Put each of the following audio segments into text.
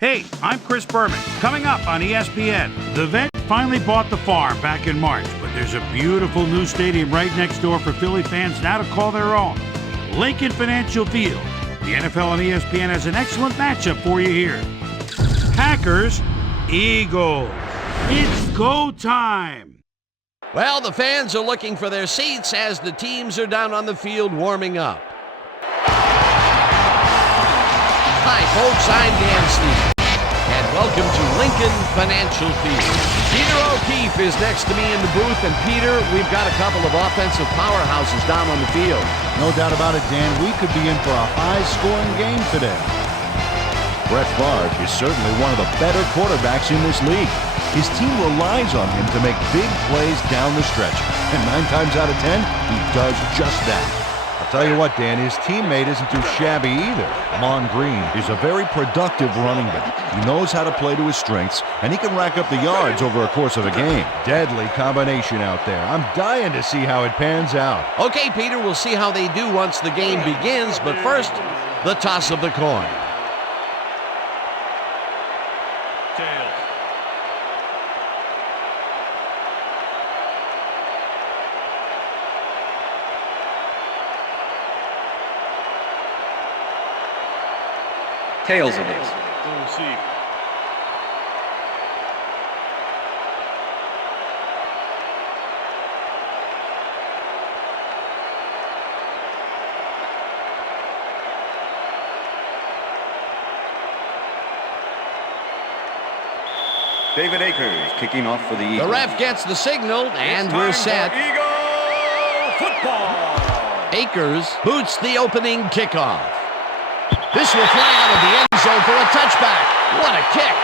Hey, I'm Chris Berman. Coming up on ESPN, the vet finally bought the farm back in March, but there's a beautiful new stadium right next door for Philly fans now to call their own. Lincoln Financial Field. The NFL on ESPN has an excellent matchup for you here. Packers, Eagles. It's go time. Well, the fans are looking for their seats as the teams are down on the field warming up. Hi, folks, I'm Dan Stevens, and welcome to Lincoln Financial Field. Peter O'Keefe is next to me in the booth, and Peter, we've got a couple of offensive powerhouses down on the field. No doubt about it, Dan. We could be in for a high-scoring game today. Brett Favre is certainly one of the better quarterbacks in this league. His team relies on him to make big plays down the stretch, and 9 times out of 10, he does just that. I'll tell you what, Dan, his teammate isn't too shabby either. Amon Green is a very productive running back. He knows how to play to his strengths, and he can rack up the yards over a course of a game. Deadly combination out there. I'm dying to see how it pans out. Okay, Peter, we'll see how they do once the game begins, but first, the toss of the coin. Tails. Tails it is. David Akers kicking off for the Eagles. The ref gets the signal, and we're set. Eagle football. Akers boots the opening kickoff. This will fly out of the end zone for a touchback. What a kick.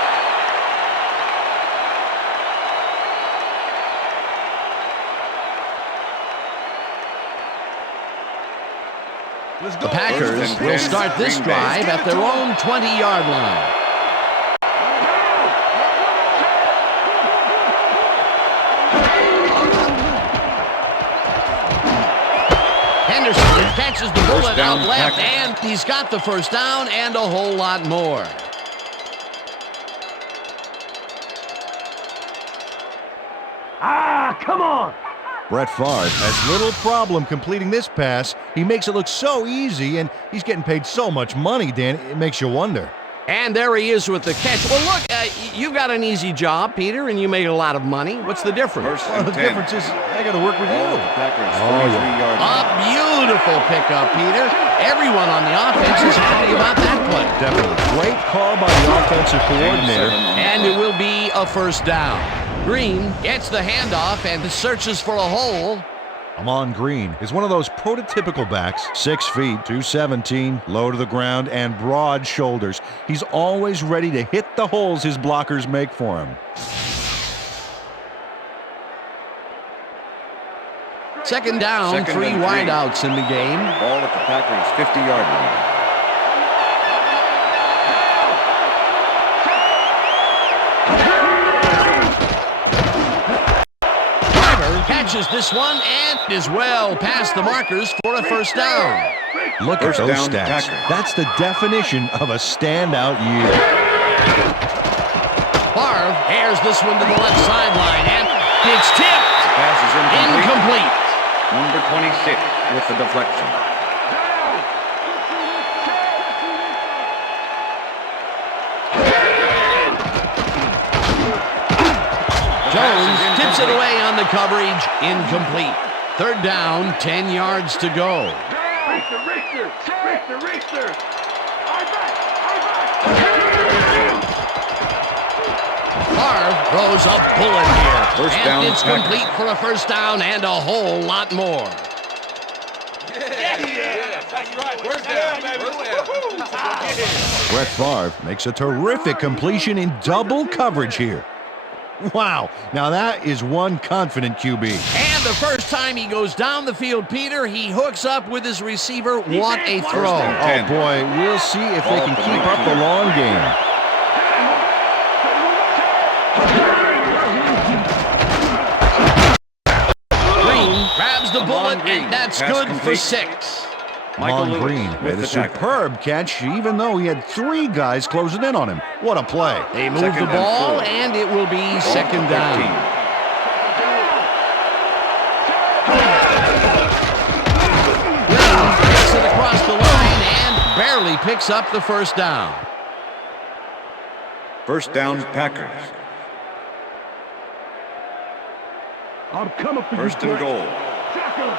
The Packers will start this drive at their own 20-yard line. Henderson catches the bullet out left, and he's got the first down and a whole lot more. Come on. Brett Favre has little problem completing this pass. He makes it look so easy, and he's getting paid so much money, Dan, it makes you wonder. And there he is with the catch. Well, look, you've got an easy job, Peter, and you make a lot of money. What's the difference? Well, the difference is I got to work with you. A beautiful pickup, Peter. Everyone on the offense is happy about that play. Definitely. Great call by the offensive coordinator. And it will be a first down. Green gets the handoff and searches for a hole. Amon Green is one of those prototypical backs, 6 feet, 217, low to the ground, and broad shoulders. He's always ready to hit the holes his blockers make for him. Second down, 3 wideouts in the game. Ball at the Packers' 50-yard line. Catches this one and is well past the markers for a first down. Look at those stats. That's the definition of a standout year. Favre airs this one to the left sideline, and it's tipped. Pass is Incomplete. Number 26 with the deflection. Jones tips it away on the coverage. Incomplete. Third down, 10 yards to go. Favre throws a bullet here. First and down, it's complete for a first down and a whole lot more. Brett Favre makes a terrific completion in double coverage here. Wow, now that is one confident QB. And the first time he goes down the field, Peter, he hooks up with his receiver. What a throw. Oh, boy, we'll see if they can keep up the long game. Green grabs the bullet, and that's good for 6. Michael Long Lewis Green with made a the tackle. superb catch, even though he had 3 guys closing in on him. What a play. They move Second the and ball, 4. and it will be Ball second to down. 13. Gets it across the line and barely picks up the first down. First down, Packers. First and goal.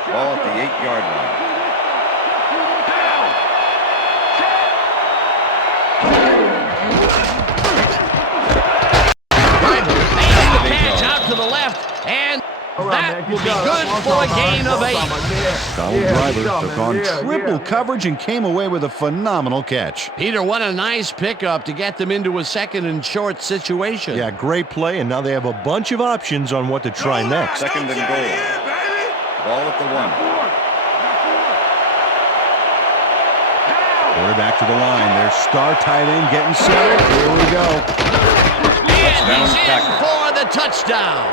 Ball at the 8-yard line. Catch out to the left, and that will be good for a gain of 8. Donald Driver took on triple coverage and came away with a phenomenal catch. Peter, what a nice pickup to get them into a second and short situation. Yeah, great play, and now they have a bunch of options on what to try next. Second and goal. Ball at the 1. Quarterback to the line. Their star tight end getting settled. Here we go. And he's in Packers. for the touchdown.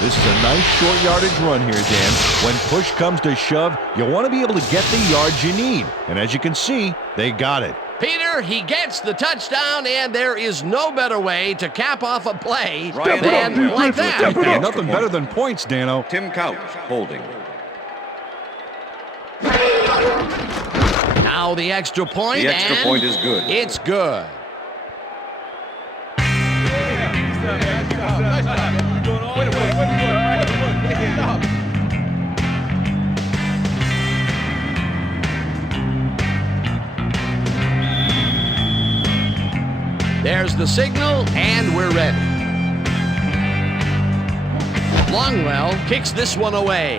This is a nice short yardage run here, Dan. When push comes to shove, you want to be able to get the yards you need. And as you can see, they got it. Peter, he gets the touchdown, and there is no better way to cap off a play Ryan than Butler like with the that. extra Nothing point. better than points, Dano. Tim Couch holding. Now the extra point, The extra and point is good. It's good. There's the signal, and we're ready. Longwell kicks this one away.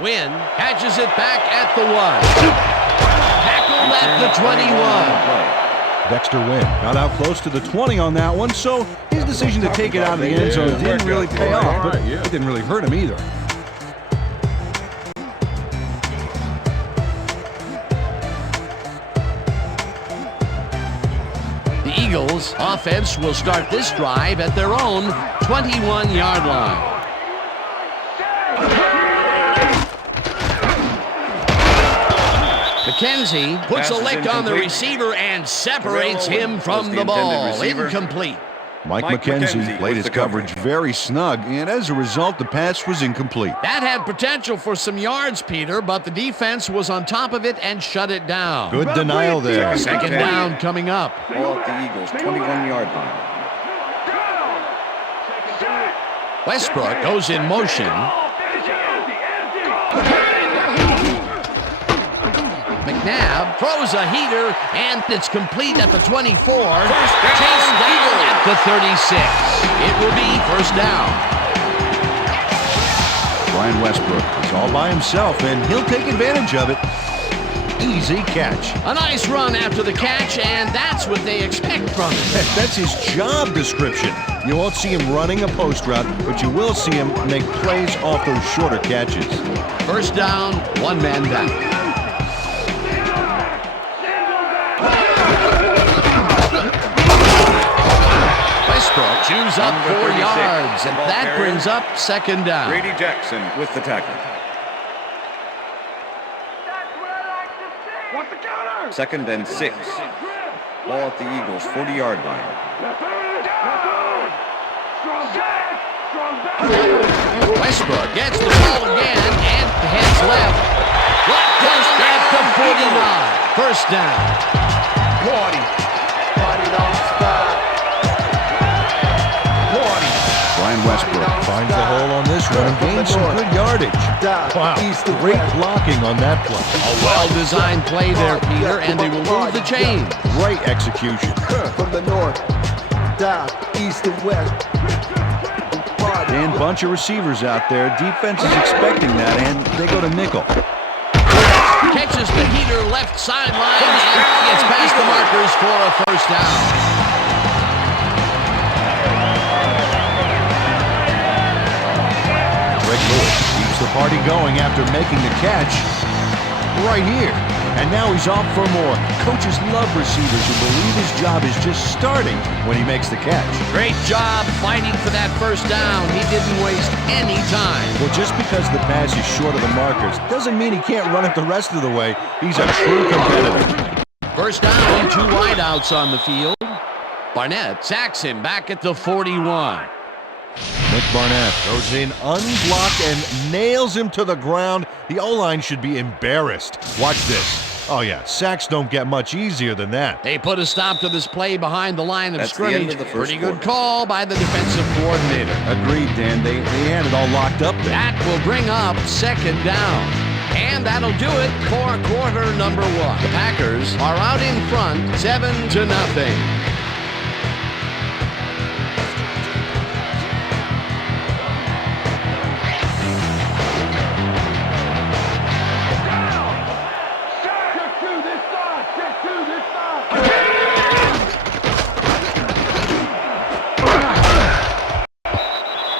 Wynn catches it back at the 1. Tackled at the 21. Dexter Wynn got out close to the 20 on that one, so his decision to take it out of the end zone didn't really pay off, but it didn't really hurt him either. The Eagles offense will start this drive at their own 21-yard line. McKenzie puts a Pass is lick on the incomplete. receiver and separates Terrell him Owens from was the the ball. intended receiver. Incomplete. Mike Mike McKenzie McKenzie played with his the coverage coverage. very snug, and as a result, the pass was incomplete. That had potential for some yards, Peter, but the defense was on top of it and shut it down. Good denial there. Second down coming up. Ball at the Eagles' 21-yard line. Westbrook goes in motion. McNabb throws a heater, and it's complete at the 24. Chased down at the 36. It will be first down. Brian Westbrook is all by himself, and he'll take advantage of it. Easy catch. A nice run after the catch, and that's what they expect from him. That's his job description. You won't see him running a post route, but you will see him make plays off those shorter catches. First down, one man down. Westbrook chews up Number 4 36, yards, and ball that carrier. brings up second down. Grady Jackson with the tackle. Second and 6. Ball at the Eagles' 40-yard line. Westbrook gets the ball again and heads left. Blocked at the 49. First down. Brian Westbrook finds the hole on this one and gains some good yardage. Wow, great blocking on that play. A well-designed play there, Peter, and they will move the chain. Great execution. From the north, south, east, and west. And bunch of receivers out there. Defense is expecting that, and they go to nickel. Catches the heater left sideline and gets past the markers for a first down. Greg Lewis keeps the party going after making the catch right here. And now he's off for more. Coaches love receivers who believe his job is just starting when he makes the catch. Great job fighting for that first down. He didn't waste any time. Well, just because the pass is short of the markers doesn't mean he can't run it the rest of the way. He's a true competitor. First down, 2 wideouts on the field. Barnett sacks him back at the 41. Nick Barnett goes in unblocked and nails him to the ground. The O-line should be embarrassed. Watch this. Oh, yeah, sacks don't get much easier than that. They put a stop to this play behind the line of That's the end scrimmage. of the first Pretty good quarter. call by the defensive coordinator. Agreed, Dan. They had it all locked up there. That will bring up second down. And that'll do it for quarter number 1. The Packers are out in front, 7-0.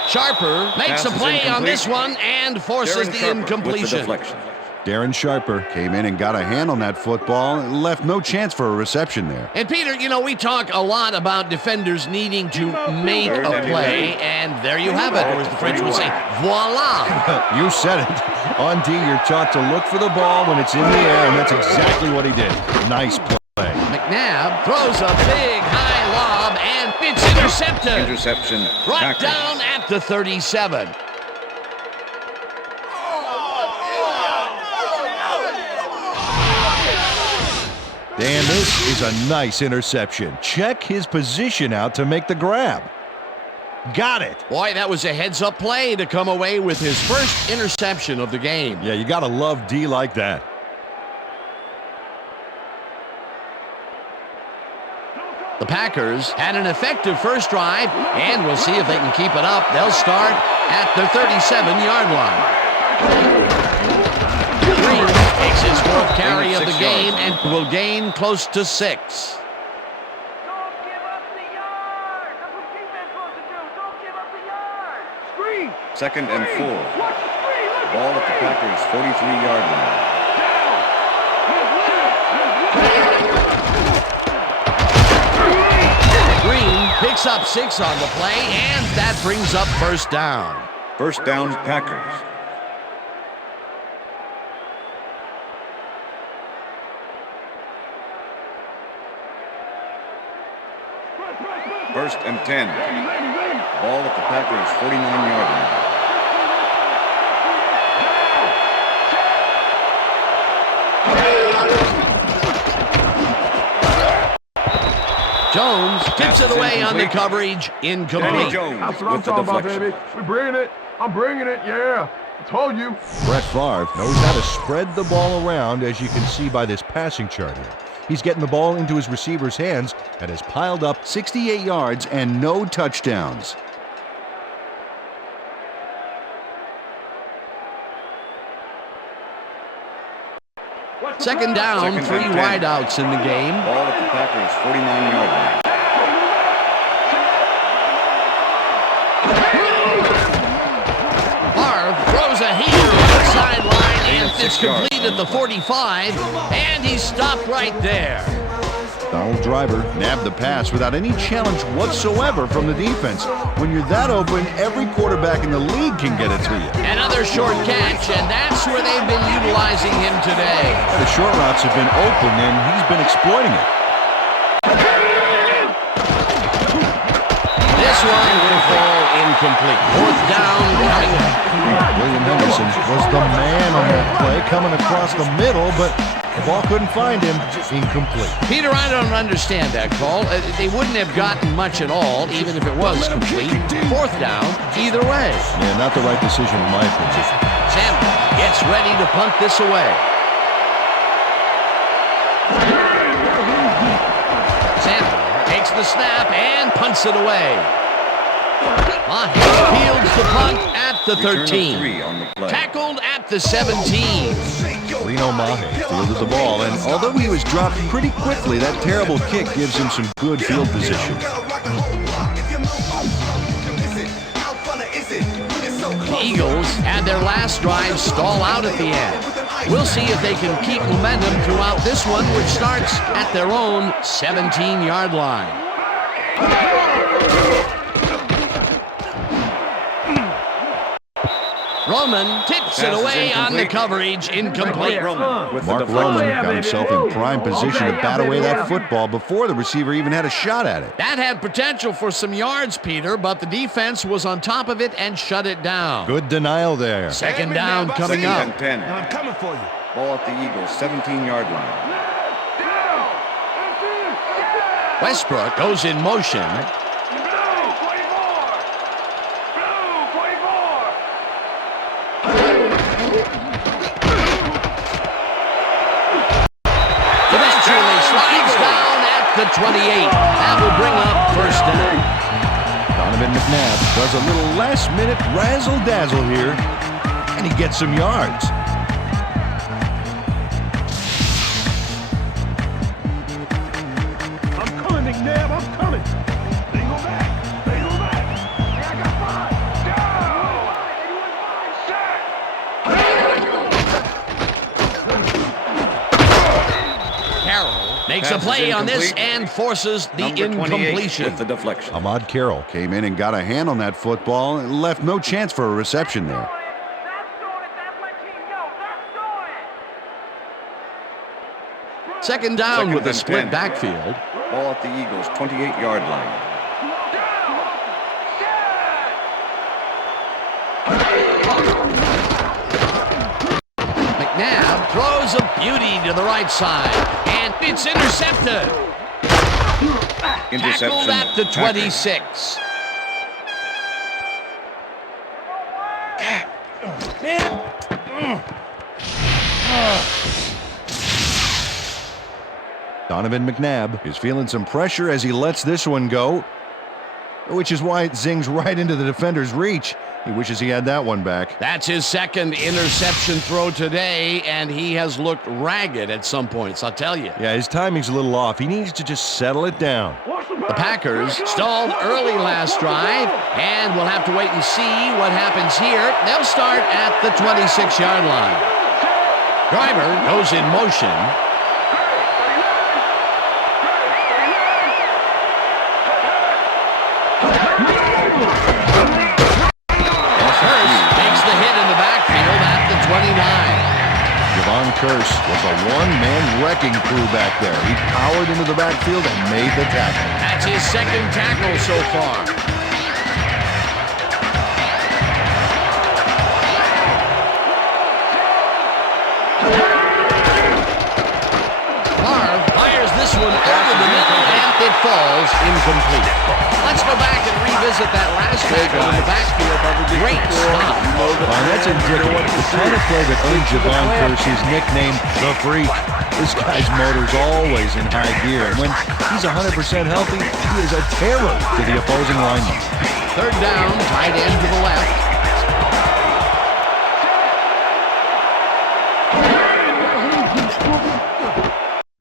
Sharper makes a Pass is play on incomplete. this one and forces Darren the Sharper with the incompletion. deflection. Darren Sharper came in and got a hand on that football and left no chance for a reception there. And Peter, you know, we talk a lot about defenders needing to make a play, and there you have it, or as the French would say, voila. You said it. On D, you're taught to look for the ball when it's in the air, and that's exactly what he did. Nice play. McNabb throws a big high lob, and it's intercepted. Interception. Brought Packers. down at the 37. Dan, this is a nice interception. Check his position out to make the grab. Got it. Boy, that was a heads-up play to come away with his first interception of the game. Yeah, you got to love D like that. The Packers had an effective first drive, and we'll see if they can keep it up. They'll start at the 37-yard line. Green takes his 4th carry of the game and will gain close to 6. Don't give up the yard. That's what defense supposed to do. Don't give up the yard. Screen. 2nd and 4. Watch the screen. Look. Ball at the Packers' 43-yard line. Green picks up 6 on the play, and that brings up first down. First down, Packers. First and 10. Ball at the Packers' 49-yard line. Jones tips it Pass is away on the incomplete. coverage. Danny Incomplete. Jones That's what I'm with the talking about, deflection. baby. We're bringing it. I'm bringing it. Yeah. I told you. Brett Favre knows how to spread the ball around, as you can see by this passing chart here. He's getting the ball into his receiver's hands and has piled up 68 yards and no touchdowns. Second down, Second and 3 10. wideouts in the game. Ball at the Packers' 49-yard line. Favre throws a heater on the sideline, and it's 6 yards. complete at the 45, and he's stopped right there. Donald Driver nabbed the pass without any challenge whatsoever from the defense. When you're that open, every quarterback in the league can get it to you. Another short catch, and that's where they've been utilizing him today. The short routes have been open, and he's been exploiting it. This one will fall incomplete. 4th down coming up. William Henderson was the man on that play, coming across the middle, but the ball couldn't find him. Incomplete. Peter, I don't understand that call. They wouldn't have gotten much at all, even if it was complete. 4th down, either way. Yeah, not the right decision in my opinion. Samuel gets ready to punt this away. Samuel takes the snap and punts it away. Mahe fields the punt at the Return of 13. 3 on the play. Tackled at the 17. Reno Mahe fielded the ball, and although he was dropped pretty quickly, that terrible kick gives him some good field position. The Eagles had their last drive stall out at the end. We'll see if they can keep momentum throughout this one, which starts at their own 17-yard line. Roman tips it away on the coverage, incomplete. Mark Roman got himself in prime position to bat away that football before the receiver even had a shot at it. That had potential for some yards, Peter, but the defense was on top of it and shut it down. Good denial there. Second down coming up. And 10. I'm coming for you. Ball at the Eagles, 17-yard line. Westbrook goes in motion. Eventually slides down at the 28. That will bring up first down. Donovan McNabb does a little last-minute razzle-dazzle here, and he gets some yards. I'm coming, McNabb. I'm coming. They go back. They go back. Hey, I got 5. Go. Carroll makes a Pass is play on this incomplete. and forces the Number 28 incompletion. with the deflection. Ahmad Carroll came in and got a hand on that football and left no chance for a reception there. Second down Second with a and split 10. backfield. Ball at the Eagles, 28-yard line. McNabb throws a beauty to the right side, and it's intercepted. Tackled at the 26. Donovan McNabb is feeling some pressure as he lets this one go, which is why it zings right into the defender's reach. He wishes he had that one back. That's his second interception throw today, and he has looked ragged at some points, I'll tell you. Yeah, his timing's a little off. He needs to just settle it down. The Packers stalled early last drive, and we'll have to wait and see what happens here. They'll start at the 26-yard line. Driver goes in motion. Makes the hit in the backfield at the 29. Javon Curse was a one-man wrecking crew back there. He powered into the backfield and made the tackle. That's his second tackle so far. Marv fires this one over the middle, and it falls incomplete. Let's go back and revisit that last tackle in the backfield. Great stop. That's indicative. The kind of play that earned Javon Curse his nickname, The Freak. This guy's motor's always in high gear, and when he's 100% healthy, he is a terror to the opposing lineman. Third down, tight end to the left.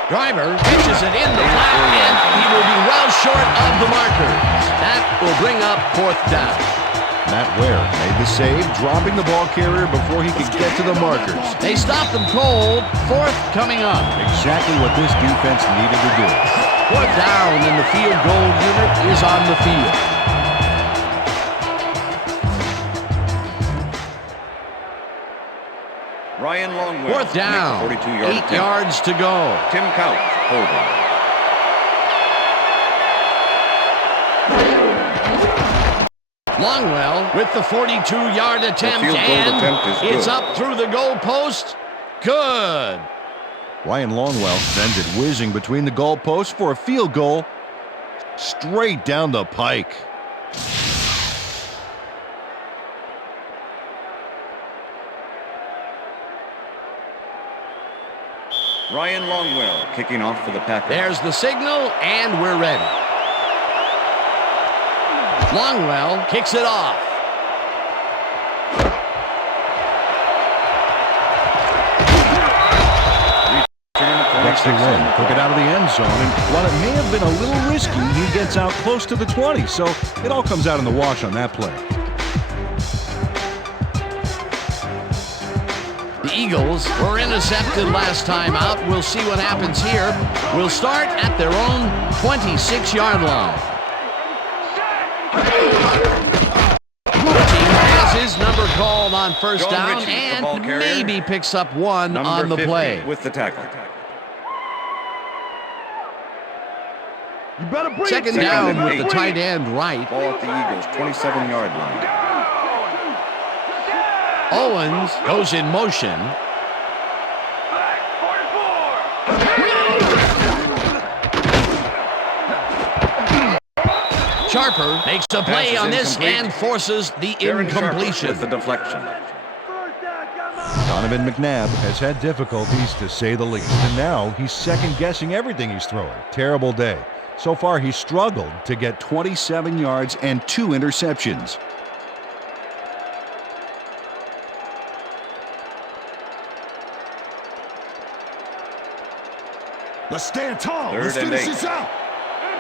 Driver pitches it in the flat, and he will be well short of the marker. That will bring up fourth down. Matt Ware made the save, dropping the ball carrier before he could get to the markers. They stopped them cold. Fourth coming up. Exactly what this defense needed to do. Fourth down, and the field goal unit is on the field. Ryan Longwell. Fourth down, 42-yard 8 yards to go. Tim Couch, holding. Longwell with the 42-yard attempt, field goal and attempt is good. it's up through the goal post. Good. Ryan Longwell sends it whizzing between the goalposts for a field goal straight down the pike. Ryan Longwell kicking off for the Packers. There's the signal, and we're ready. Longwell kicks it off. Next thing in, took it out of the end zone, and while it may have been a little risky, he gets out close to the 20, so it all comes out in the wash on that play. The Eagles were intercepted last time out. We'll see what happens here. We'll start at their own 26-yard line. The team has his number called on first John down Ritchie, the and ball carrier. maybe picks up one Number on the 50 play. with the tackle. You better bring Second it. down and with the 8. tight end right. Ball at the Eagles' 27-yard line. Owens goes in motion. Sharper makes a play Pass is on this incomplete. and forces the Darren Sharper incompletion. with the deflection. Donovan McNabb has had difficulties, to say the least, and now he's second-guessing everything he's throwing. Terrible day. So far, he's struggled to get 27 yards and 2 interceptions. Let's stand tall. Third Let's and finish 8. this out.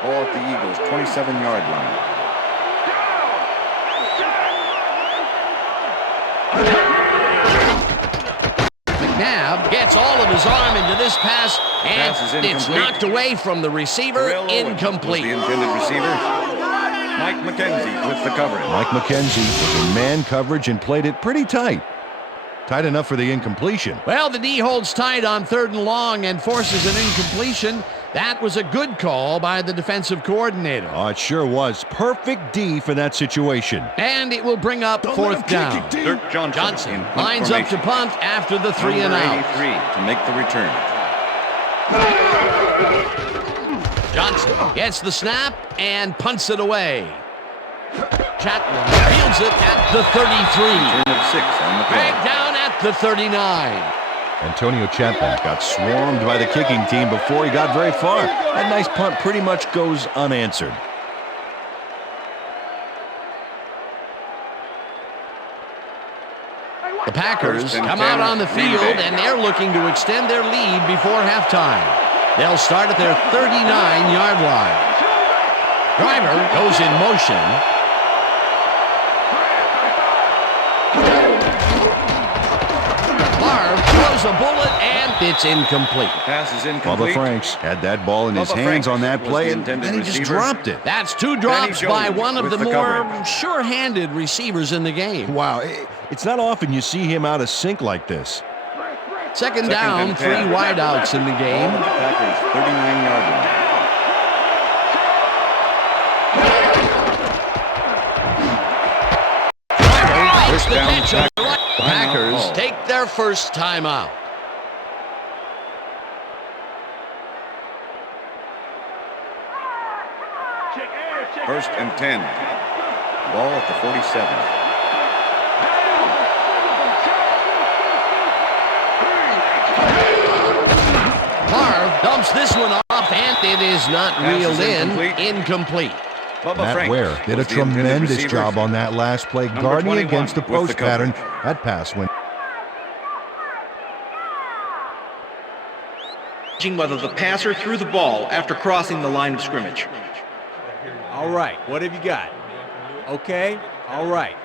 Ball at the Eagles' 27-yard line. McNabb gets all of his arm into this pass, Pass is and it's incomplete. knocked away from the receiver. Terrell Owens was Incomplete. the intended receiver. Mike McKenzie with the coverage. Mike McKenzie was in man coverage and played it pretty tight. Tight enough for the incompletion. Well, the D holds tight on 3rd and long and forces an incompletion. That was a good call by the defensive coordinator. Oh, it sure was. Perfect D for that situation. And it will bring up Don't let 4th him down. kick it deep. Dirk Johnson, in punt lines up to formation. punt after the 3 and Number out. 83 to make the return. Johnson gets the snap and punts it away. Chapman fields it at the 33. Turn of 6 on the Back play. down at the 39. Antonio Chapman got swarmed by the kicking team before he got very far. That nice punt pretty much goes unanswered. The Packers First and come 10, out on the Green field, Bay. and they're looking to extend their lead before halftime. They'll start at their 39-yard line. Driver goes in motion. Marv throws a bullet, and it's incomplete. Pass is Bubba incomplete. Franks had that ball in his Bubba hands Franks on that was play, the and intended he just receiver. dropped it. That's 2 drops Jones by one of with the the more coverage. sure-handed receivers in the game. Wow, it's not often you see him out of sync like this. Second Second down, and 3 10. wideouts in the Ball game. at the Packers' 39-yard line. Makes the down, catch on the right. Timeout Packers call. take their first timeout. First and 10. Ball at the 47. Marv dumps this one off, and it is not Pass is reeled in. incomplete. Incomplete. Bubba Matt Franks Ware did a was the intended tremendous receiver. job on that last play, Number guarding 21 against the with the post pattern. coverage. That pass went. Whether the passer threw the ball after crossing the line of scrimmage. All right, what have you got? Okay, all right.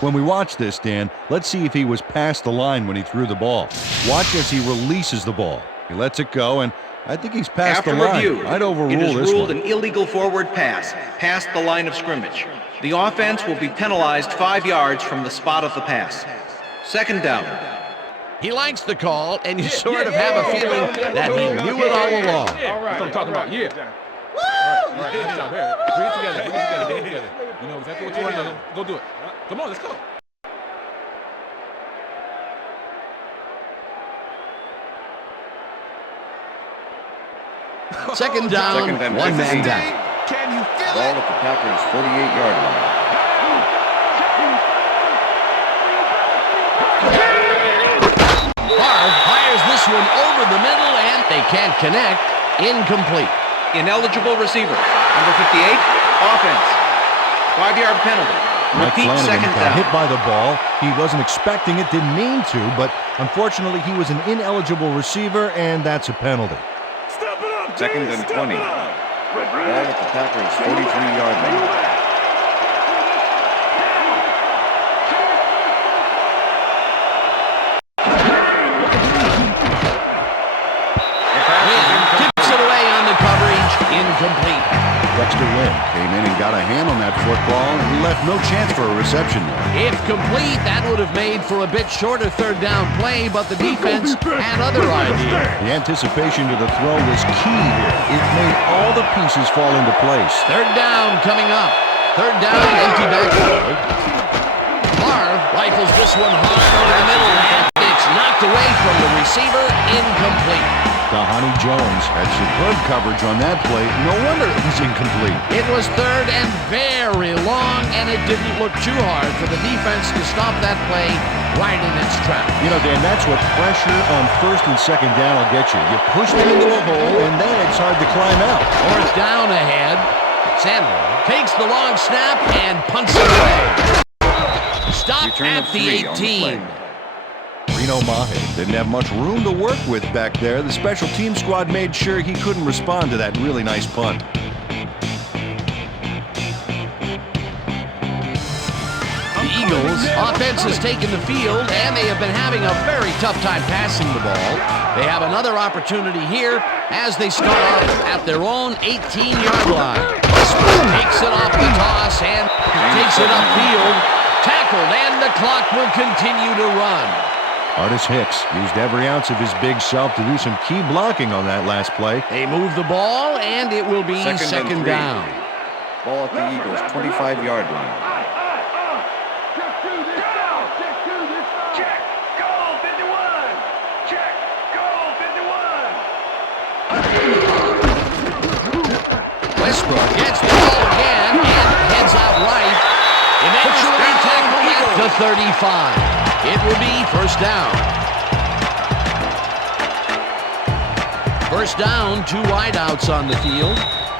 When we watch this, Dan, let's see if he was past the line when he threw the ball. Watch as he releases the ball. He lets it go, and I think he's past After the line. review, I'd overrule it is this ruled one. an illegal forward pass past the line of scrimmage. The offense will be penalized 5 yards from the spot of the pass. Second down. He likes the call, and you sort of have a feeling that he knew it all along. That's what I'm talking about. Yeah. All right. Good job. Here. Bring it together. Bring it together. Bring it together. You know exactly what you want to do. Go do it. Come on, let's go. Second down, Second and 1 man 15. down. Can you feel Ball at the Packers' 48-yard line. Marv fires this one over the middle, and they can't connect. Incomplete. Ineligible receiver. Number 58, offense. 5-yard penalty. Mike Repeat Flanagan second got down. hit by the ball. He wasn't expecting it, didn't mean to, but unfortunately he was an ineligible receiver, and that's a penalty. Step it up, Second Dave, and step 20. it Ball up. at the Packers' 43-yard line. Came in and got a hand on that football and left no chance for a reception there. If complete, that would have made for a bit shorter third down play, but the defense had other ideas. The anticipation to the throw was key here. It made all the pieces fall into place. Third down coming up. Third down, empty backfield. Marv rifles this one hard over the middle, and it's knocked away from the receiver, incomplete. Kahani Jones had superb coverage on that play. No wonder it was incomplete. It was third and very long, and it didn't look too hard for the defense to stop that play right in its tracks. You know, Dan, that's what pressure on first and second down will get you. You push them into a hole, and then it's hard to climb out. Fourth down ahead. Sandler takes the long snap and punts it away. Stop Return at of the 3 on the 18. play. Reno Mahe didn't have much room to work with back there. The special team squad made sure he couldn't respond to that really nice punt. The Eagles' offense has taken the field, and they have been having a very tough time passing the ball. They have another opportunity here as they start off at their own 18-yard line. Westbrook takes it off the toss and takes it upfield. Tackled, and the clock will continue to run. Artis Hicks used every ounce of his big self to do some key blocking on that last play. They move the ball, and it will be second down. Ball at the Eagles' 25-yard line. Check, goal 51. Check, goal 51. Westbrook gets the ball again and heads out right. Eventually tackled at the 35. It will be first down. First down, 2 wideouts on the field.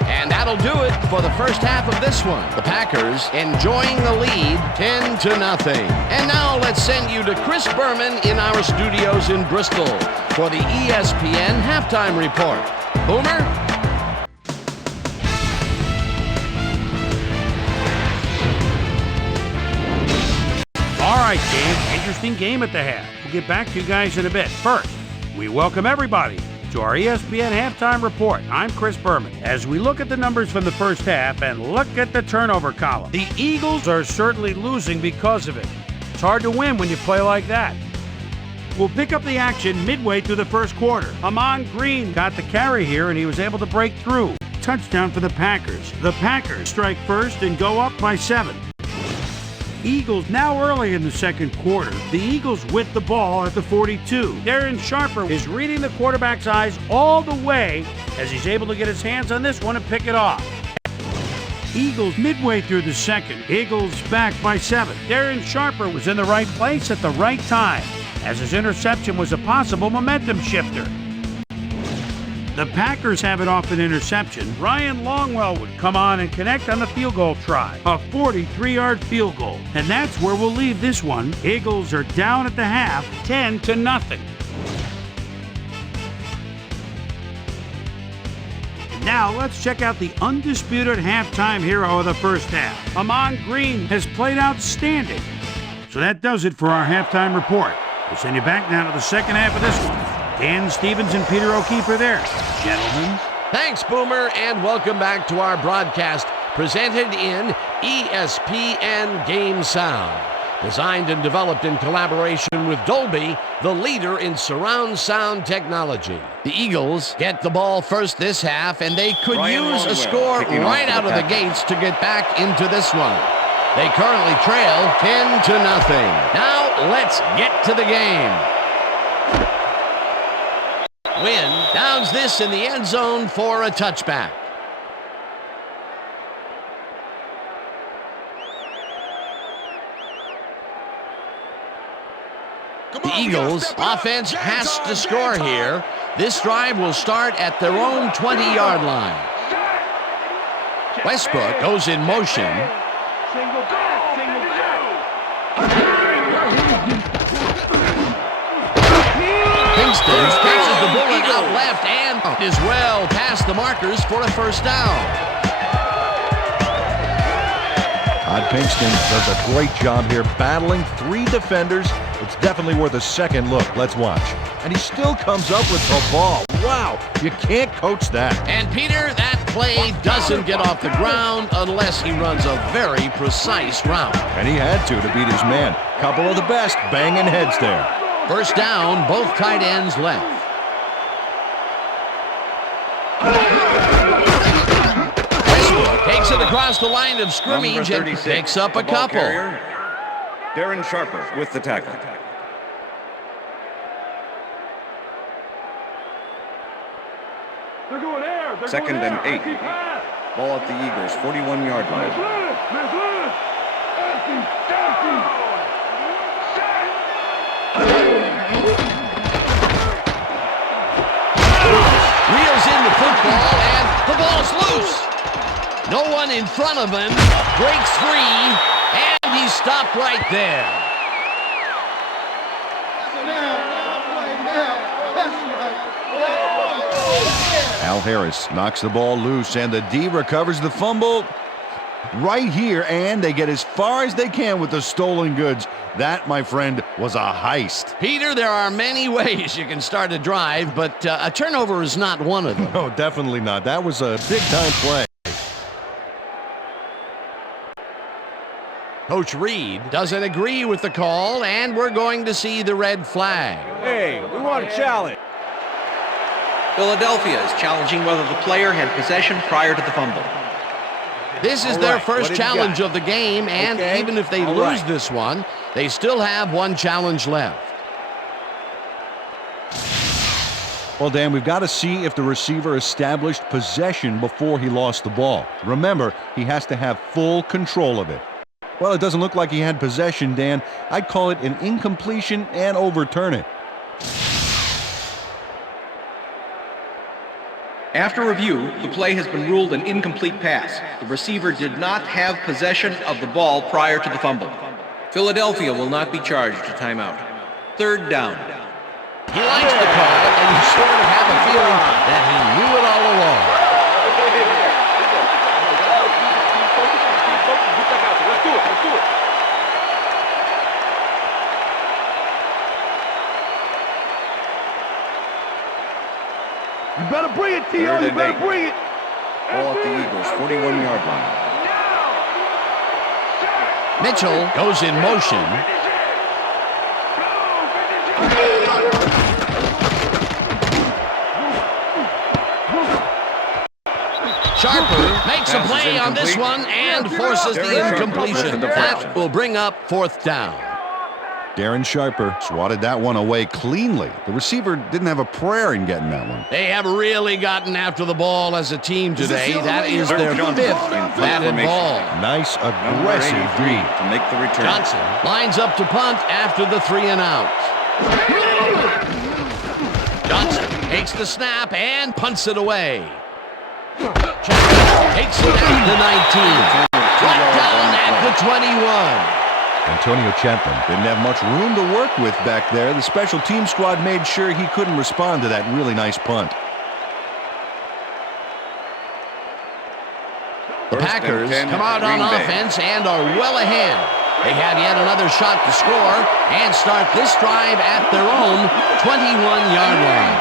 And that'll do it for the first half of this one. The Packers enjoying the lead 10-0. And now let's send you to Chris Berman in our studios in Bristol for the ESPN halftime report. Boomer? All right, game. Interesting game at the half. We'll get back to you guys in a bit. First, we welcome everybody to our ESPN halftime report. I'm Chris Berman. As we look at the numbers from the first half and look at the turnover column, the Eagles are certainly losing because of it. It's hard to win when you play like that. We'll pick up the action midway through the first quarter. Amon Green got the carry here, and he was able to break through. Touchdown for the Packers. The Packers strike first and go up by 7. Eagles now early in the second quarter. The Eagles with the ball at the 42. Darren Sharper is reading the quarterback's eyes all the way as he's able to get his hands on this one and pick it off. Eagles midway through the second. Eagles back by 7. Darren Sharper was in the right place at the right time as his interception was a possible momentum shifter. The Packers have it off an interception. Ryan Longwell would come on and connect on the field goal try. A 43-yard field goal. And that's where we'll leave this one. Eagles are down at the half, 10-0. Now let's check out the undisputed halftime hero of the first half. Amon Green has played outstanding. So that does it for our halftime report. We'll send you back now to the second half of this one. Dan Stevens and Peter O'Keefe are there. Gentlemen. Thanks, Boomer, and welcome back to our broadcast presented in ESPN Game Sound. Designed and developed in collaboration with Dolby, the leader in surround sound technology. The Eagles get the ball first this half, and they could use a score right out of the gates to get back into this one. They currently trail 10-0. Now let's get to the game. Wynn downs this in the end zone for a touchback. The Eagles' offense has to score here. This drive will start at their own 20-yard line. Westbrook goes in motion. Kingston catches the bullet out left and is well past the markers for a first down. Pinkston does a great job here battling 3 defenders, but It's definitely worth a second look. Let's watch. And he still comes up with the ball. Wow, you can't coach that. And Peter, that play doesn't get off the ground unless he runs a very precise route. And he had to beat his man. Couple of the best banging heads there. First down, both tight ends left. Westbrook takes it across the line of scrimmage and picks up a couple. Carrier, Darren Sharper with the tackle. They're going there. They're Second going and there. 8. Empty pass. Ball at the Eagles' 41-yard line. Reels in the football, and the ball's loose. No one in front of him, breaks free, and he's stopped right there. Al Harris knocks the ball loose, and the D recovers the fumble right here, and they get as far as they can with the stolen goods. That, my friend, was a heist. Peter, there are many ways you can start a drive, but a turnover is not one of them. No, definitely not. That was a big-time play. Coach Reed doesn't agree with the call, and we're going to see the red flag. Hey, we want a challenge. Philadelphia is challenging whether the player had possession prior to the fumble. This is All their right, first what have you challenge got? of the game, and Okay, even if they all lose right. this one, they still have one challenge left. Well, Dan, we've got to see if the receiver established possession before he lost the ball. Remember, he has to have full control of it. Well, it doesn't look like he had possession, Dan. I'd call it an incompletion and overturn it. After review, the play has been ruled an incomplete pass. The receiver did not have possession of the ball prior to the fumble. Philadelphia will not be charged a timeout. Third down. He likes the call, and you sort of have a feeling that he knew it all along. You better bring it, T.O. Third You and better 8. bring it. Ball at the Eagles' 41-yard line. Mitchell goes in motion. Sharper makes a Pass is play on this incomplete. one and forces the Darren Sharper incompletion. with the That deflection. will bring up fourth down. Darren Sharper swatted that one away cleanly. The receiver didn't have a prayer in getting that one. They have really gotten after the ball as a team today. That is their Johnson fifth in full batted formation. ball. Nice, Number aggressive 83 D. to make the return. Johnson lines up to punt after the 3 and out. Johnson takes the snap and punts it away. Chapman takes it at the 19. Right down at the 21. Antonio Chapman didn't have much room to work with back there. The special team squad made sure he couldn't respond to that really nice punt. The First Packers and 10, come out on Green Bay. offense and are well ahead. They have yet another shot to score and start this drive at their own 21-yard line.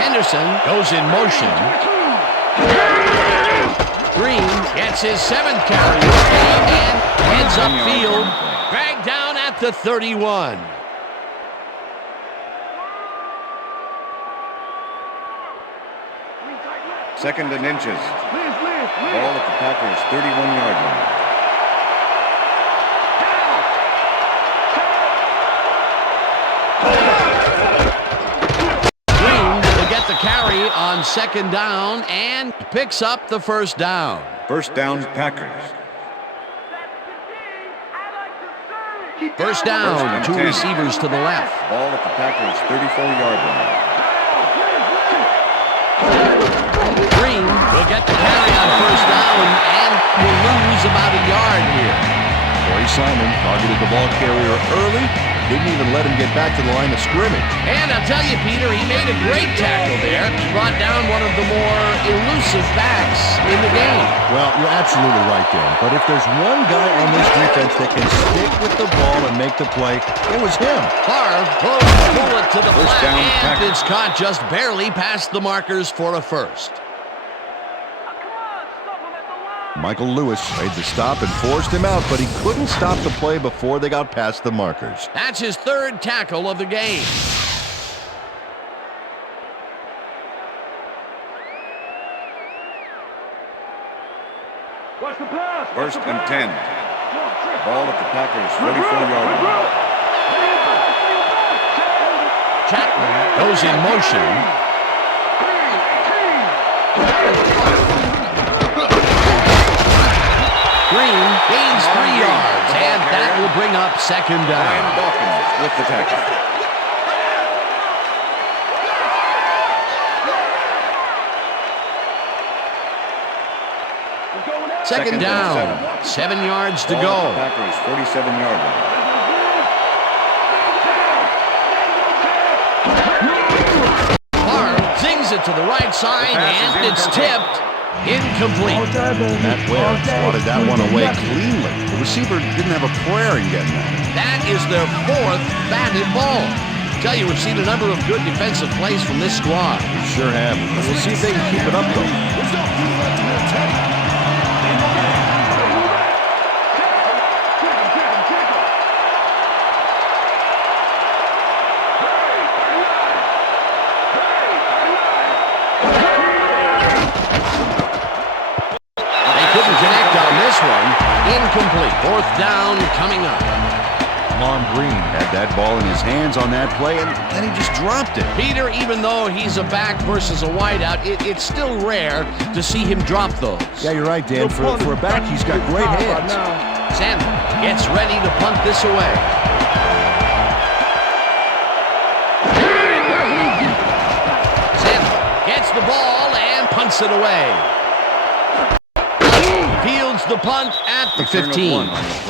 Henderson goes in motion. Green gets his 7th carry of the game and heads upfield, dragged down at the 31. Second and inches. Ball at the Packers' 31-yard line. Green will get the carry on second down and picks up the first down. First down, Packers. First down, First and 2 10. receivers to the left. Ball at the Packers' 34-yard line. Green will get the carry on first down and will lose about a yard here. Corey Simon targeted the ball carrier early, Didn't even let him get back to the line of scrimmage. And I'll tell you, Peter, he made a great tackle there. He brought down one of the more elusive backs in the game. Well, you're absolutely right, Dan. But if there's one guy on this defense that can stick with the ball and make the play, it was him. Favre throws the bullet to the First flat, down, and Packers. it's caught just barely past the markers for a first. Michael Lewis made the stop and forced him out, but he couldn't stop the play before they got past the markers. That's his third tackle of the game. First and 10. Ball at the Packers' 44-yard line. Chapman goes in motion. Green gains 3 yards, and that will bring up second Ryan down. Dawkins with the tackle. Second down, 7 yards to Ball at go. the Packers' 47-yard line. Favre zings it to the right side, and it's tipped. Incomplete. Matt Ware swatted that one away cleanly. The receiver didn't have a prayer in getting that. That is their 4th batted ball. Tell you, we've seen a number of good defensive plays from this squad. We sure have. We'll see if they can keep it up, though. Incomplete. 4th down coming up. Lon Green had that ball in his hands on that play, and then he just dropped it. Peter, even though he's a back versus a wideout, it's still rare to see him drop those. Yeah, you're right, Dan. For a back, he's got great hands. Sandler gets ready to punt this away. Sandler gets the ball and punts it away. Fields the punt at the 15.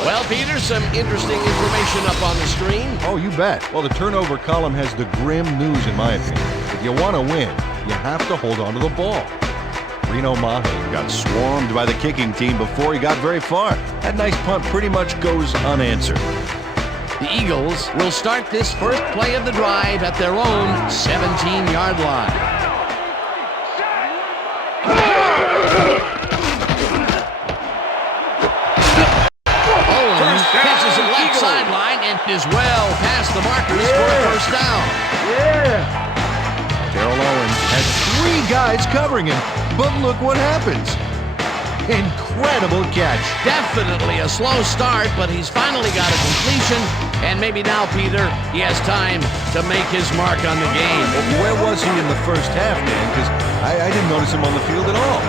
Well, Peter, some interesting information up on the screen. Oh, you bet. Well, the turnover column has the grim news, in my opinion. If you want to win, you have to hold on to the ball. Reno Mahe got swarmed by the kicking team before he got very far. That nice punt pretty much goes unanswered. The Eagles will start this first play of the drive at their own 17-yard line. Catches it left sideline and is well past the markers for a first down. Terrell Owens had 3 guys covering him, but look what happens. Incredible catch. Definitely a slow start, but he's finally got a completion, and maybe now, Peter, he has time to make his mark on the game. Where was he in the first half, Dan? Because I didn't notice him on the field at all.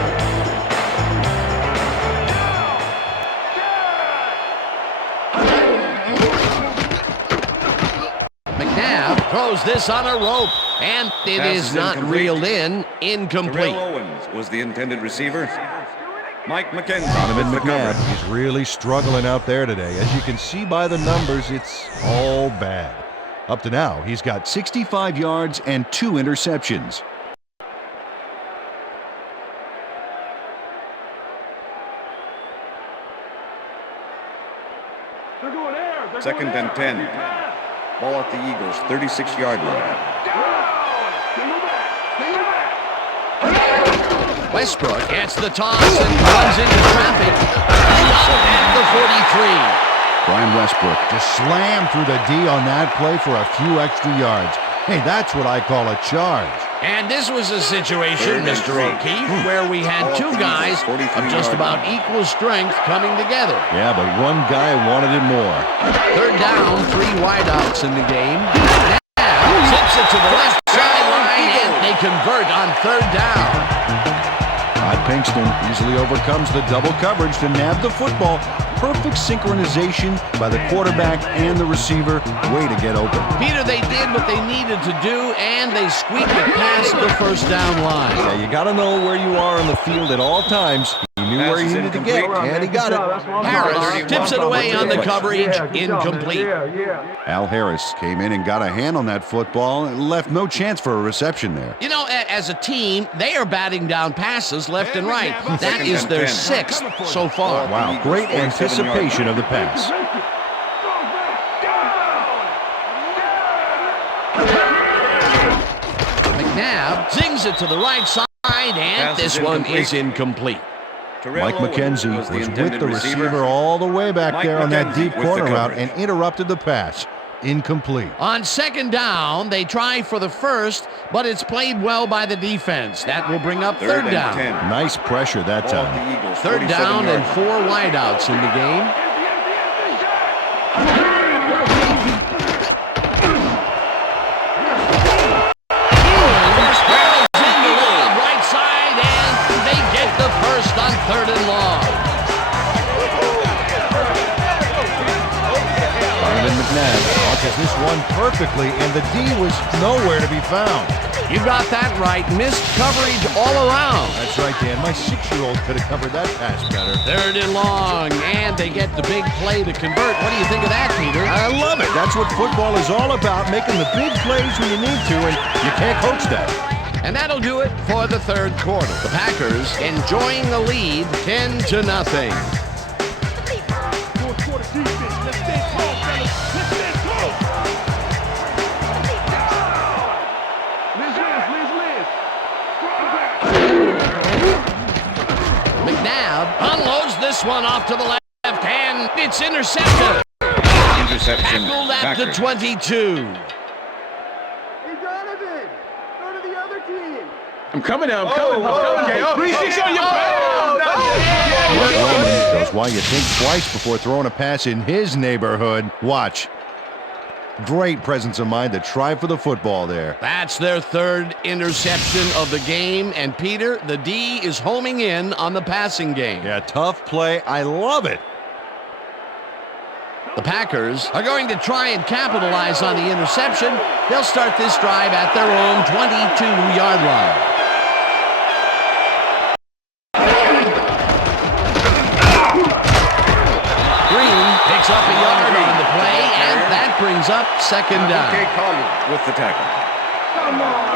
Throws this on a rope, and it is not reeled in. Incomplete. Terrell Owens was the intended receiver. Mike McKenzie. Donovan with the McNabb, coverage. he's really struggling out there today. As you can see by the numbers, it's all bad. Up to now, he's got 65 yards and 2 interceptions. Second and 10. Ball at the Eagles' 36-yard line. Westbrook gets the toss and runs into traffic. Stopped at the 43. Brian Westbrook just slammed through the D on that play for a few extra yards. Hey, that's what I call a charge. And this was a situation, Mr. O'Keefe, where we had 2 guys of just about equal strength coming together. Yeah, but one guy wanted it more. 3rd down, 3 wideouts in the game. Now tips it to the left sideline, and they convert on 3rd down. Todd Pinkston easily overcomes the double coverage to nab the football. perfect synchronization by the quarterback and the receiver. Way to get open. Peter, they did what they needed to do, and they squeaked it past the first down line. Yeah, you got to know where you are on the field at all times. He knew where he needed to get, and he got it. Harris tips it away on the coverage, incomplete. Al Harris came in and got a hand on that football and left no chance for a reception there. You know, as a team, they are batting down passes left and right. That is their 6th so far. Wow, great anticipation of the pass. McNabb zings it to the right side, and this one is incomplete. Mike McKenzie was with the receiver all the way back there on that deep corner route and interrupted the pass. Incomplete. On second down, they try for the first, but it's played well by the defense. That will bring up third down. Nice pressure that time. Third down and 4 wideouts in the game. Right side, and they get the first on 3rd and long. McNabb launches this one perfectly, and the D was nowhere to be found. You got that right. Missed coverage all around. That's right, Dan. My 6-year-old could have covered that pass better. 3rd and long, and they get the big play to convert. What do you think of that, Peter? I love it. That's what football is all about, making the big plays when you need to, and you can't coach that. And that'll do it for the 3rd quarter. The Packers enjoying the lead 10-0. McNabb unloads this one off to the left, and it's intercepted. Interception. Tackled at the 22. I'm coming now. I'm coming. I'm coming. 3-6 on your Roman knows why you think twice before throwing a pass in his neighborhood. Watch. Great presence of mind to try for the football there. That's their 3rd interception of the game, and Peter, the D is homing in on the passing game. Yeah, tough play. I love it. The Packers are going to try and capitalize on the interception. They'll start this drive at their own 22-yard line. Picks up a yard on the play, and that brings up 2nd down. Okay, Collier with the tackle. Come on.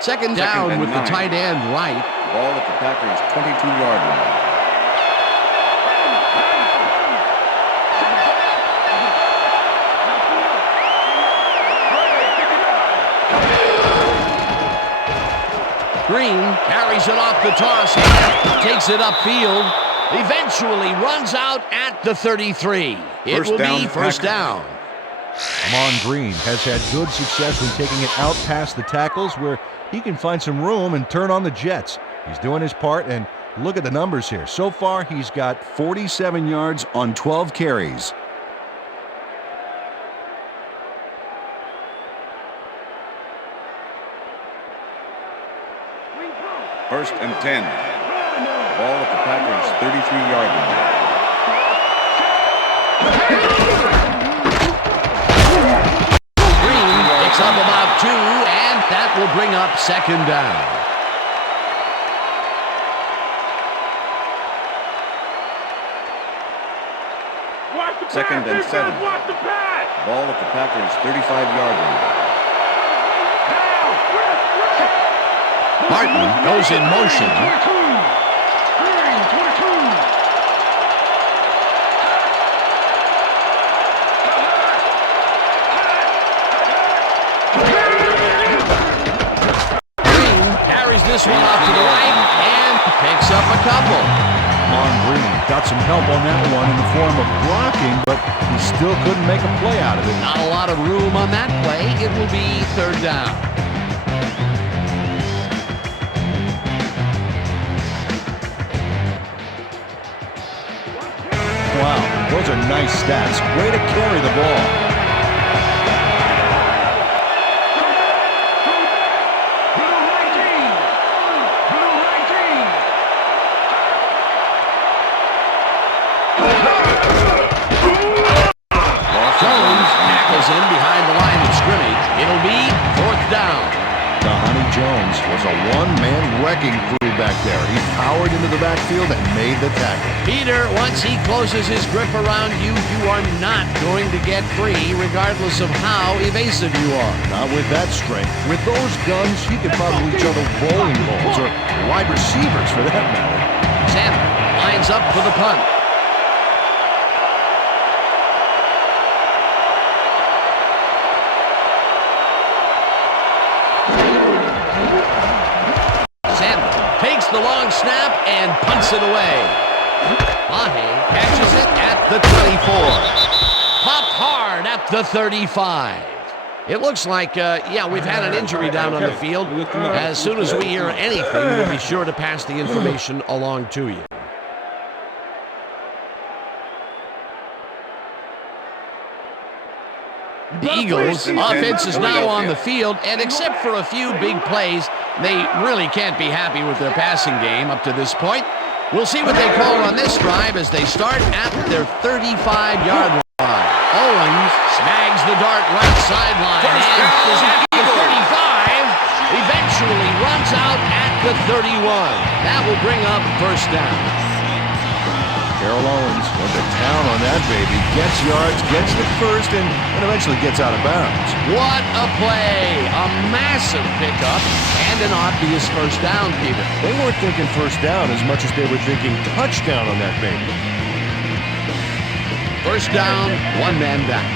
2nd down with the tight end right. Ball at the Packers' 22-yard line. Green carries it off the toss and takes it upfield. Eventually runs out at the 33. It will be first down. Amon Green has had good success when taking it out past the tackles where he can find some room and turn on the Jets. He's doing his part, and look at the numbers here. So far, he's got 47 yards on 12 carries. First and 10. Ball at the Packers' 33-yard line. Green picks up about 2, and that will bring up 2nd down. Second and 7. Ball at the Packers' 35-yard line. Martin goes in motion. Green carries this one off to the right and picks up a couple. Green got some help on that one in the form of blocking, but he still couldn't make a play out of it. Not a lot of room on that play. It will be 3rd down. Wow, those are nice stats. Way to carry the ball. Jones tackles him behind the line of scrimmage. It'll be 4th down. Honey Jones was a one-man wrecking crew back there. He powered into the backfield and made the tackle. Peter, once he closes his grip around you, you are not going to get free, regardless of how evasive you are. Not with that strength. With those guns, he could probably juggle bowling balls or wide receivers for that matter. Sandler lines up for the punt. Takes the long snap and punts it away. Mahe catches it at the 24. Popped hard at the 35. It looks like, we've had an injury down on the field. As soon as we hear anything, we'll be sure to pass the information along to you. The Eagles' offense is now on the field, and except for a few big plays, they really can't be happy with their passing game up to this point. We'll see what they call on this drive as they start at their 35-yard line. Owens snags the dart right sideline and is at the 35. Eventually runs out at the 31. That will bring up 1st down. Carroll Owens went to town on that baby. Gets yards, gets the first, and eventually gets out of bounds. What a play! A massive pickup and an obvious 1st down, Peter. They weren't thinking 1st down as much as they were thinking touchdown on that baby. 1st down, 1 man down.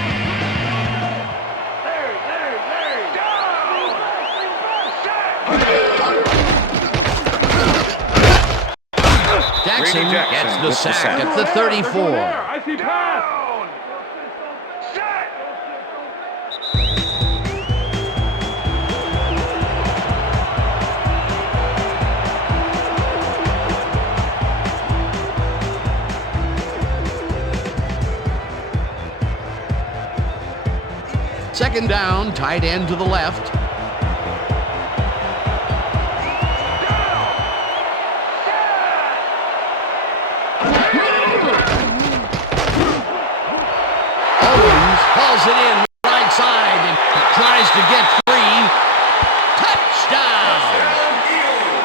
Jackson gets the sack at the 34. I see pass. Second down, tight end to the left. It in right side and tries to get free. Touchdown!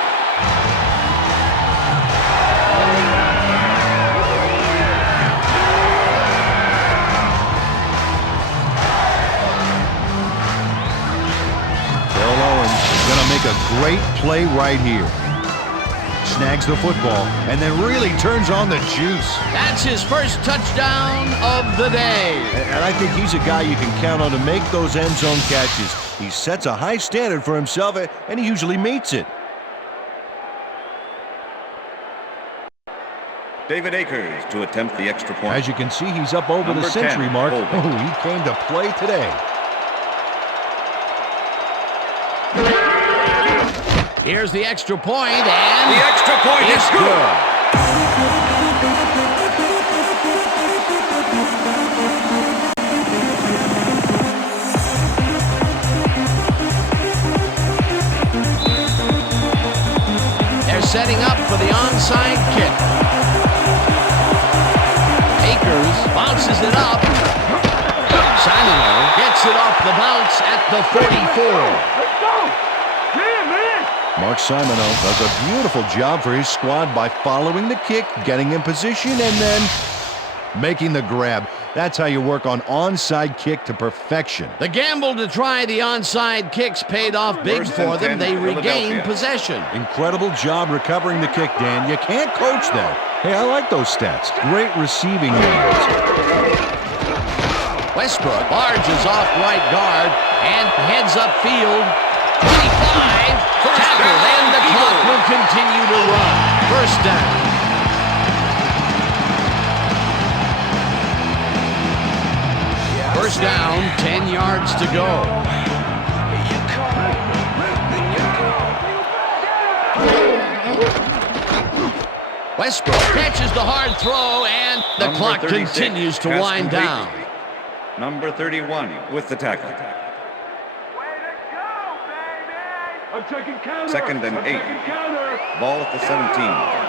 Carroll Owens is going to make a great play right here. Snags the football and then really turns on the juice. That's his first touchdown of the day. And I think he's a guy you can count on to make those end zone catches. He sets a high standard for himself, and he usually meets it. David Akers to attempt the extra point. As you can see, he's up over Number the century 10, mark. holding. Oh, he came to play today. Here's the extra point, and The extra point is good. they're setting up for the onside kick. Akers bounces it up. Simon gets it off the bounce at the 44. Mark Simoneau does a beautiful job for his squad by following the kick, getting in position, and then making the grab. That's how you work on onside kick to perfection. The gamble to try the onside kicks paid off big First for and them. 10, They regain Philadelphia. possession. Incredible job recovering the kick, Dan. You can't coach that. Hey, I like those stats. Great receiving yards. Westbrook barges off right guard and heads upfield. 25, tackled, and the clock will continue to run. 1st down. First down, 10 yards to go. Westbrook catches the hard throw, and the Number clock 36 continues to pass wind complete. down. Number 31 with the tackle. I'm checking counter. 2nd and 8. Ball at the 17.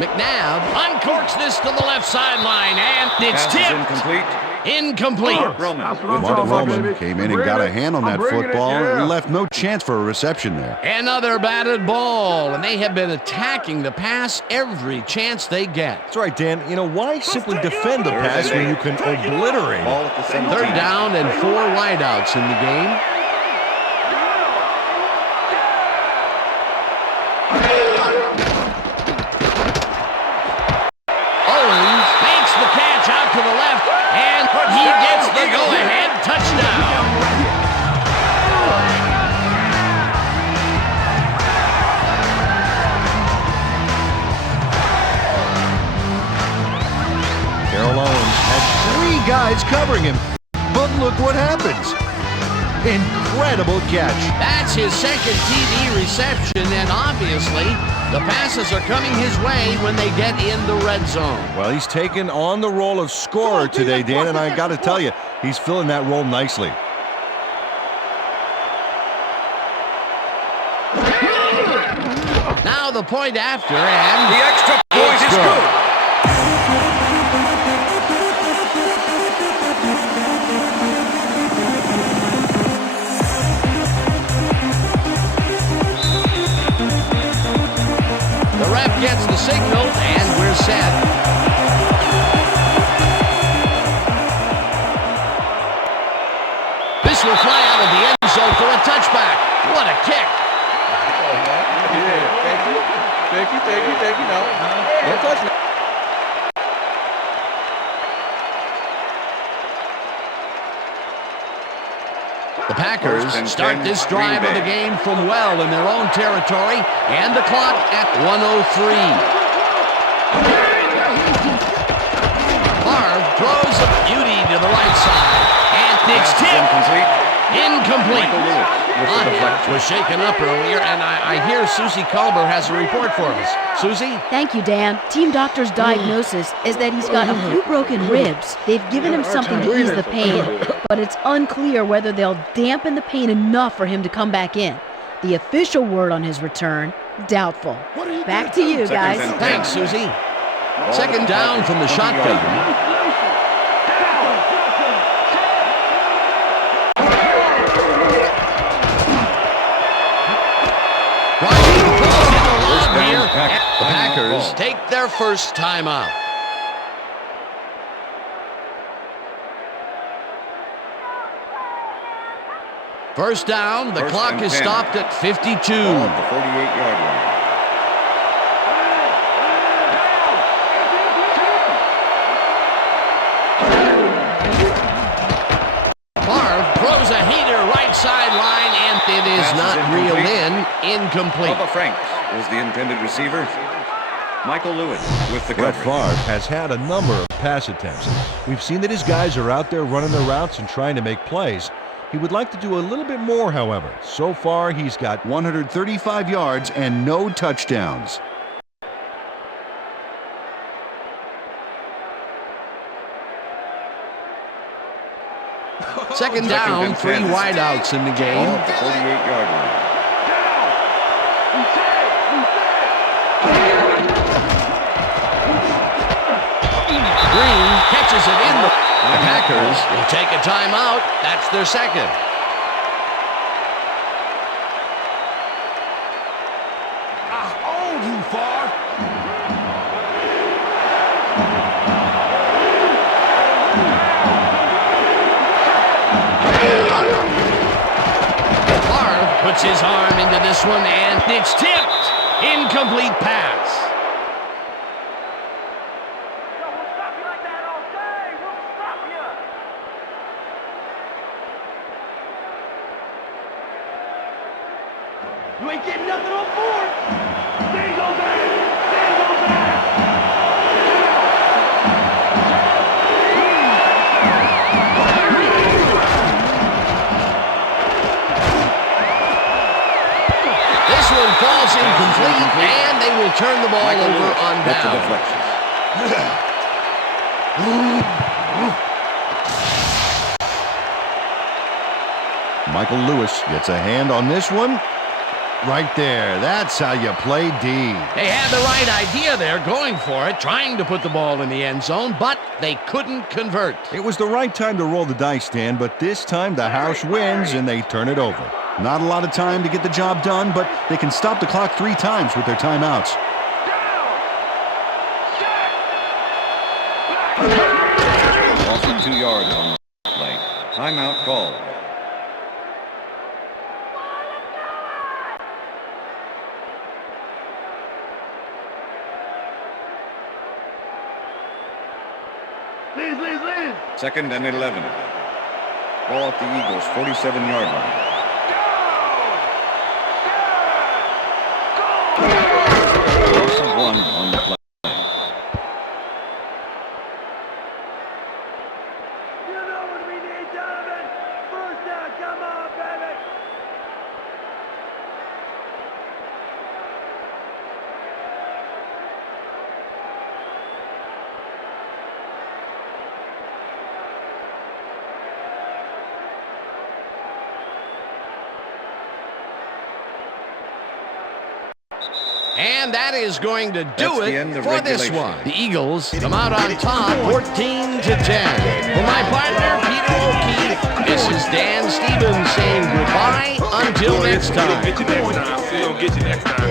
McNabb uncorks this to the left sideline, and it's Pass is tipped. incomplete. Incomplete. Marvin Roman came in and got a hand on that football and left no chance for a reception there. Another batted ball, and they have been attacking the pass every chance they get. That's right, Dan. You know, why simply defend the pass when you can obliterate Ball it? at the 17. Third down and 4 wideouts in the game. Owens makes the catch out to the left, and he gets the go-ahead touchdown. Carroll Owens had 3 guys covering him, but look what happens. Incredible catch. That's his second TD reception, and obviously the passes are coming his way when they get in the red zone. Well, he's taken on the role of scorer today, Dan, and I got to tell you, he's filling that role nicely. Now the point after, and The extra point is good. the ref gets the signal, and we're set. This will fly out of the end zone for a touchback. What a kick. Thank you. No. Don't touch me. The Packers First and start 10, this drive of Green the Bay. game from well in their own territory, and the clock at 1:03. Favre throws a beauty to the right side, and it's Pass is tipped. incomplete. Incomplete. Michael Lewis with the Anya deflection. was shaken up earlier, and I hear Susie Culber has a report for us. Susie? Thank you, Dan. Team doctor's diagnosis is that he's got a few broken ribs. They've given him something to ease the pain, but it's unclear whether they'll dampen the pain enough for him to come back in. The official word on his return, doubtful. Back to you, guys. Second and 10. Thanks, Susie. Second down from the shotgun. Here, the Packers take their first time out. First down, the First clock and is 10. stopped at 52. Ball at the 48-yard line. Favre throws a heater right sideline, and it is Pass is not incomplete. reeled in. Incomplete. Bubba Franks was the intended receiver. Michael Lewis with the Brett coverage. Favre has had a number of pass attempts. We've seen that his guys are out there running their routes and trying to make plays. He would like to do a little bit more, however. So far, he's got 135 yards and no touchdowns. Second down, and 3 10. wideouts in the Ball game. at the 48-yard line. Green catches it in the Packers will take a timeout. That's their second. Favre puts his arm into this one, and it's tipped. Incomplete pass. We'll stop you like that all day. We'll stop you. You ain't getting nothing on board. There you go, back. There you go, back. This one falls incomplete, and they will turn the ball Michael over Lewis on with the down. deflection. Michael Lewis gets a hand on this one. Right there. That's how you play D. They had the right idea there, going for it, trying to put the ball in the end zone, but they couldn't convert. It was the right time to roll the dice, Dan, but this time the house wins and they turn it over. Not a lot of time to get the job done, but they can stop the clock 3 times with their timeouts. Also 2 yards on the play. Timeout called. Second and 11. Ball at the Eagles' 47-yard line. Loss of 1 on the play. You know what we need, Donovan? First down, come on, baby! And that is going to do That's the it end of for this regulation. one. The Eagles come out on top 14-10. For my partner, Peter O'Keefe, this is Dan Stevens saying goodbye until next time. We'll get you next time. We'll get you next time.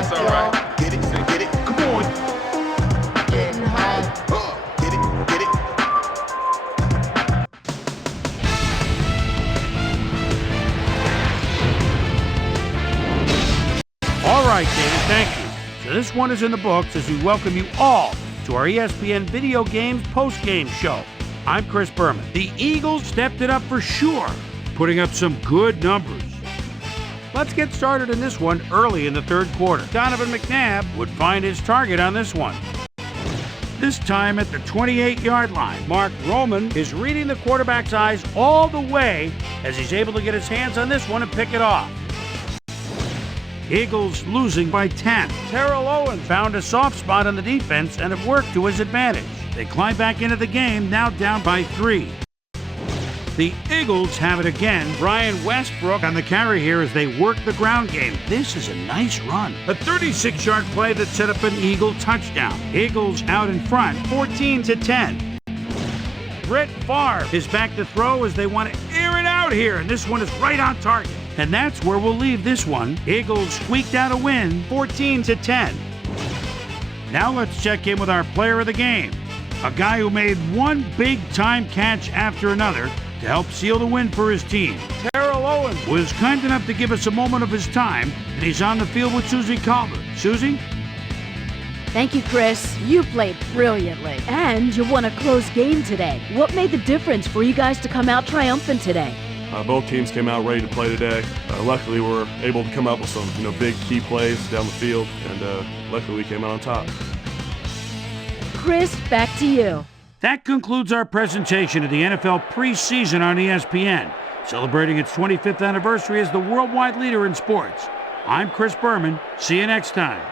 It's all right. Get it, get it, come on. Getting high. Get it, get it. All right, David, thank you. So this one is in the books as we welcome you all to our ESPN Video Games post-game show. I'm Chris Berman. The Eagles stepped it up for sure, putting up some good numbers. Let's get started in this one early in the third quarter. Donovan McNabb would find his target on this one. This time at the 28-yard line. Mark Roman is reading the quarterback's eyes all the way as he's able to get his hands on this one and pick it off. Eagles losing by 10. Terrell Owens found a soft spot on the defense and have worked to his advantage. They climb back into the game, now down by 3. The Eagles have it again. Brian Westbrook on the carry here as they work the ground game. This is a nice run. A 36-yard play that set up an Eagle touchdown. Eagles out in front, 14-10. Brett Favre is back to throw as they want to air it out here, and this one is right on target. And that's where we'll leave this one. Eagles squeaked out a win, 14-10. Now let's check in with our player of the game. A guy who made one big-time catch after another to help seal the win for his team. Terrell Owens was kind enough to give us a moment of his time, and he's on the field with Susie Calvert. Susie? Thank you, Chris. You played brilliantly. And you won a close game today. What made the difference for you guys to come out triumphant today? Both teams came out ready to play today. Luckily, we were able to come up with some, big key plays down the field, and luckily we came out on top. Chris, back to you. That concludes our presentation of the NFL preseason on ESPN, celebrating its 25th anniversary as the worldwide leader in sports. I'm Chris Berman. See you next time.